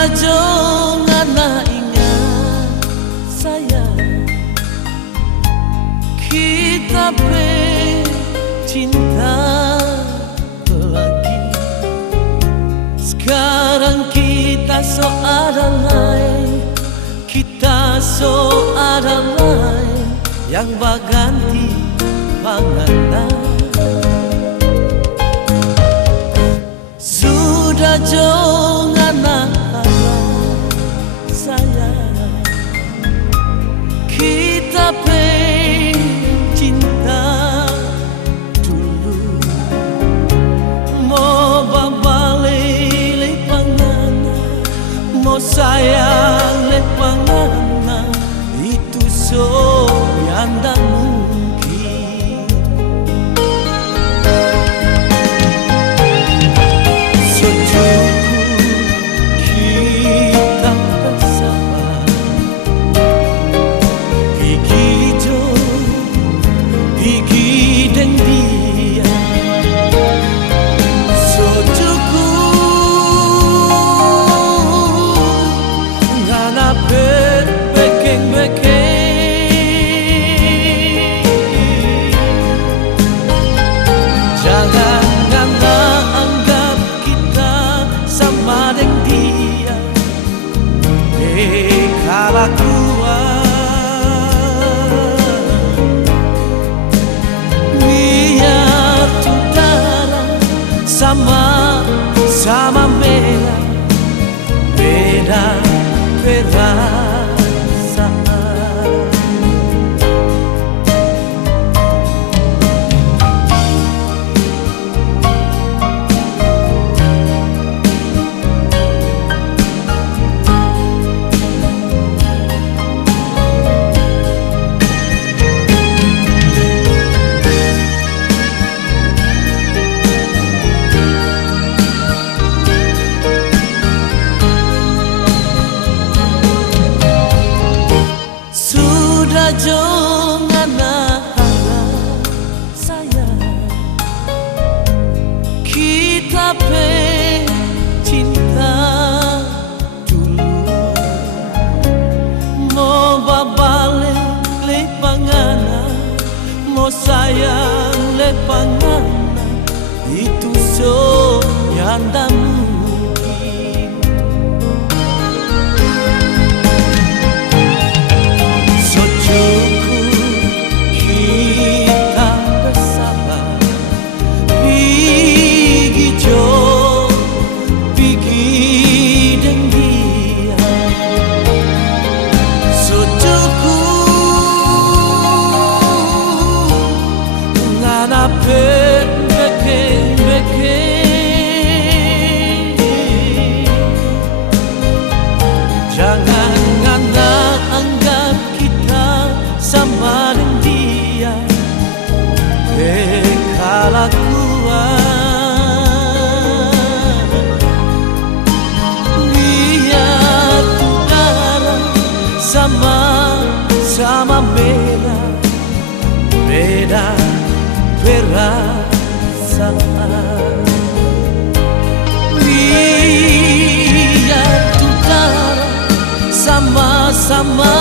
Sudah jangan ingat sayang, kita cinta lagi. Sekarang kita so ada lain, kita so ada lain yang berganti panganan. Sudah jangan sayang, kita cinta dulu. Mau balik le pangana, mau sayang le pangana, itu so yang tak mungkin. Biar saudara sama-sama beda perasaan. Jangan harap sayang, kita cinta dulu. Mau balik le pangana, mau sayang le pangana, itu so yang tak mungkin. Jangan anggap kita sama dengan dia, kelakuan. Biar saudara sama-sama beda perasaan. Biar saudara sama-sama